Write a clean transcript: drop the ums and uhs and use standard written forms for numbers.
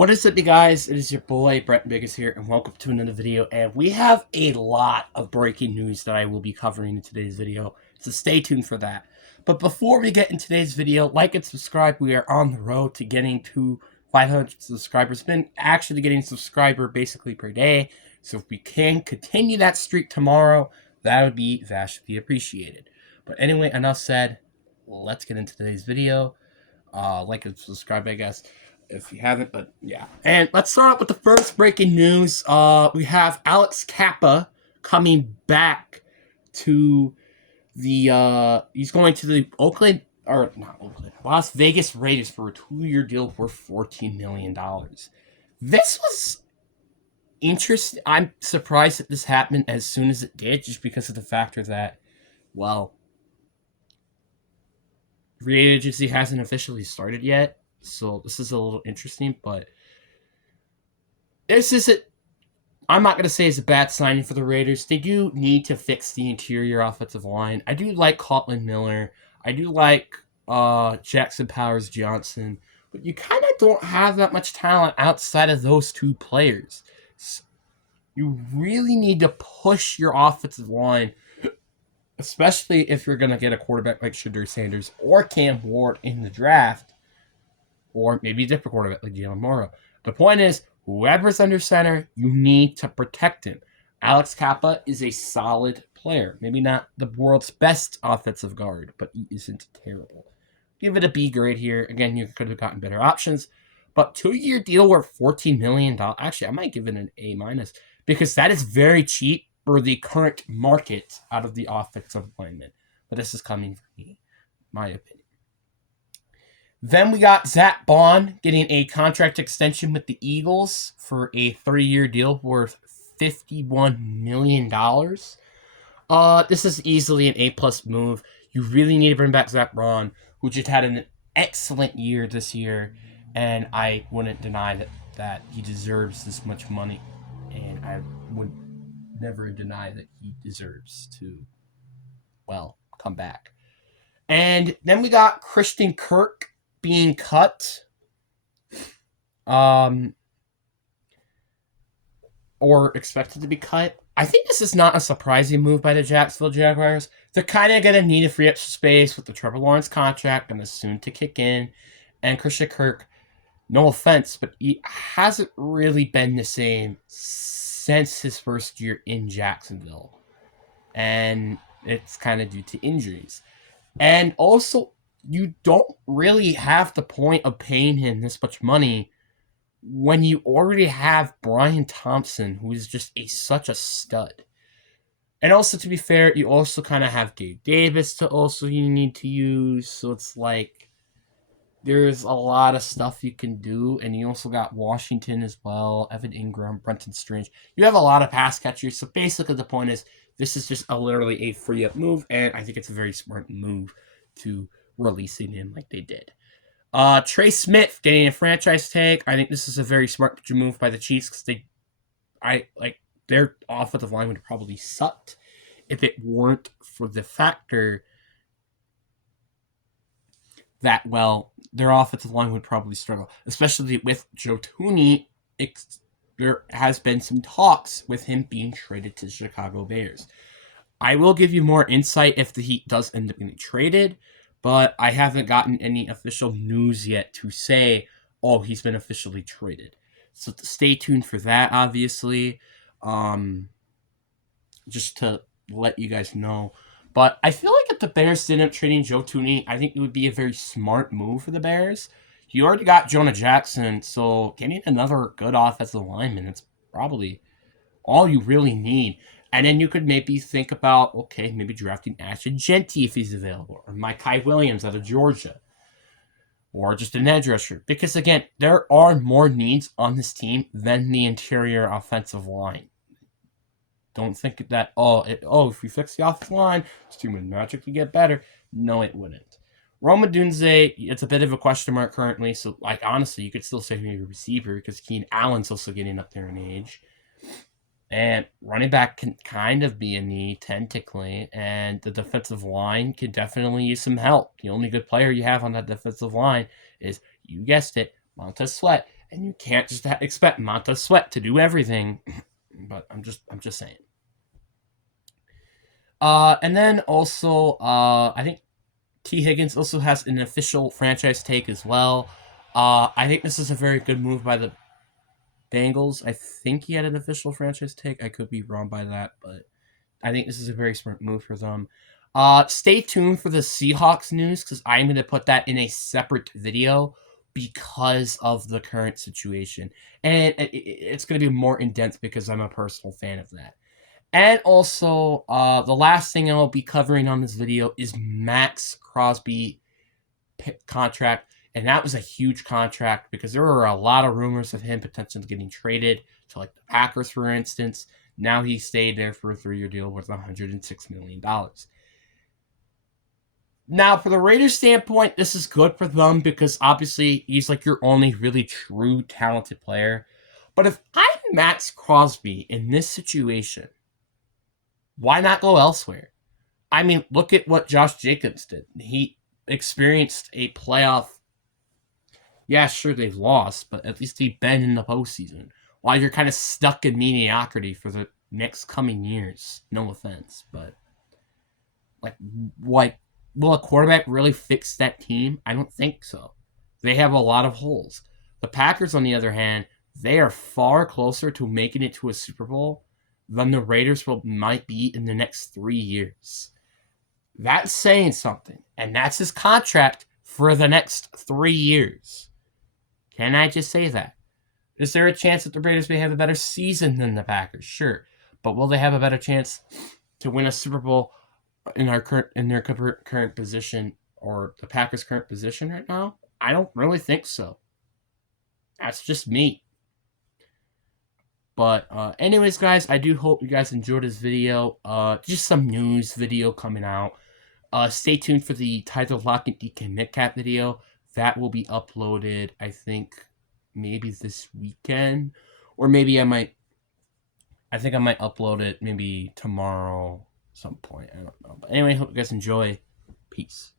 What is up, you guys? It is your boy, Brent Biggis here, and welcome to another video. And we have a lot of breaking news that I will be covering in today's video, so stay tuned for that. But before we get in today's video, like and subscribe. We are on the road to getting to 500 subscribers. Been actually getting a subscriber basically per day, so if we can continue that streak tomorrow, that would be vastly appreciated. But anyway, enough said, let's get into today's video. Like and subscribe, I guess, if you haven't, but yeah. And let's start out with the first breaking news. We have Alex Cappa coming back to the, he's going to the Las Vegas Raiders for a 2-year deal worth $14 million. This was interesting. I'm surprised that this happened as soon as it did, just because of the factor that, well, free agency hasn't officially started yet. So this is a little interesting, but this isn't. I'm not going to say it's a bad signing for the Raiders. They do need to fix the interior offensive line. I do like Cortland Miller. I do like Jackson Powers Johnson. But you kind of don't have that much talent outside of those two players. So you really need to push your offensive line, especially if you're going to get a quarterback like Shedeur Sanders or Cam Ward in the draft. Or maybe a different quarterback like Jalen Morrow. The point is, whoever's under center, you need to protect him. Alex Cappa is a solid player. Maybe not the world's best offensive guard, but he isn't terrible. Give it a B grade here. Again, you could have gotten better options. But 2-year deal worth $14 million. Actually, I might give it an A-, because that is very cheap for the current market out of the offensive lineman. But this is coming from me, my opinion. Then we got Zack Baun getting a contract extension with the Eagles for a 3-year deal worth $51 million. This is easily an A-plus move. You really need to bring back Zack Baun, who just had an excellent year this year, and I wouldn't deny that he deserves this much money, and I would never deny that he deserves to, well, come back. And then we got Christian Kirk being cut, or expected to be cut. I think this is not a surprising move by the Jacksonville Jaguars. They're kind of going to need to free up space with the Trevor Lawrence contract and the soon to kick in. And Christian Kirk, no offense, but he hasn't really been the same since his first year in Jacksonville. And it's kind of due to injuries. And also, you don't really have the point of paying him this much money when you already have Brian Thompson, who is just such a stud. And also, to be fair, you also kind of have Gabe Davis you need to use. So it's like there's a lot of stuff you can do. And you also got Washington as well, Evan Ingram, Brenton Strange. You have a lot of pass catchers. So basically the point is this is just literally a free up move. And I think it's a very smart move to releasing him like they did. Trey Smith getting a franchise tag. I think this is a very smart move by the Chiefs because their offensive line would have probably sucked if it weren't for the factor that, well, their offensive line would probably struggle, especially with Joe Thuney. There has been some talks with him being traded to the Chicago Bears. I will give you more insight if the Heat does end up getting traded, but I haven't gotten any official news yet to say, oh, he's been officially traded. So stay tuned for that, obviously. Just to let you guys know. But I feel like if the Bears didn't end up trading Joe Thuney, I think it would be a very smart move for the Bears. You already got Jonah Jackson, so getting another good offensive lineman, it's probably all you really need. And then you could maybe think about, okay, maybe drafting Ashton Jeanty if he's available, or Mekhi Williams out of Georgia, or just an edge rusher. Because, again, there are more needs on this team than the interior offensive line. Don't think that, if we fix the offensive line, this team would magically get better. No, it wouldn't. Rome Odunze, it's a bit of a question mark currently, so, honestly, you could still say maybe a receiver, because Keenan Allen's also getting up there in age. And running back can kind of be a need, technically, and the defensive line could definitely use some help. The only good player you have on that defensive line is, you guessed it, Montez Sweat. and you can't just expect Montez Sweat to do everything. But I'm just saying. And then also, I think T. Higgins also has an official franchise take as well. I think this is a very good move by the Bengals. I think he had an official franchise take. I could be wrong by that, but I think this is a very smart move for them. Stay tuned for the Seahawks news because I'm going to put that in a separate video because of the current situation. And it's going to be more in depth because I'm a personal fan of that. And also, the last thing I'll be covering on this video is Max Crosby contract. And that was a huge contract because there were a lot of rumors of him potentially getting traded to like the Packers, for instance. Now he stayed there for a 3-year deal worth $106 million. Now, for the Raiders' standpoint, this is good for them because obviously he's like your only really true talented player. But if I'm Max Crosby in this situation, why not go elsewhere? I mean, look at what Josh Jacobs did. He experienced a playoff. Yeah, sure, they've lost, but at least they've been in the postseason. While you're kind of stuck in mediocrity for the next coming years. No offense, but like, will a quarterback really fix that team? I don't think so. They have a lot of holes. The Packers, on the other hand, they are far closer to making it to a Super Bowl than the Raiders might be in the next 3 years. That's saying something, and that's his contract for the next 3 years. Can I just say that? Is there a chance that the Raiders may have a better season than the Packers? Sure, but will they have a better chance to win a Super Bowl in their current position, or the Packers' current position right now? I don't really think so. That's just me. But anyways, guys, I do hope you guys enjoyed this video. Just some news video coming out. Stay tuned for the Tyler Lockett DK Metcalf video. That will be uploaded, I think, maybe this weekend. Or maybe I think I might upload it maybe tomorrow some point. I don't know. But anyway, hope you guys enjoy. Peace.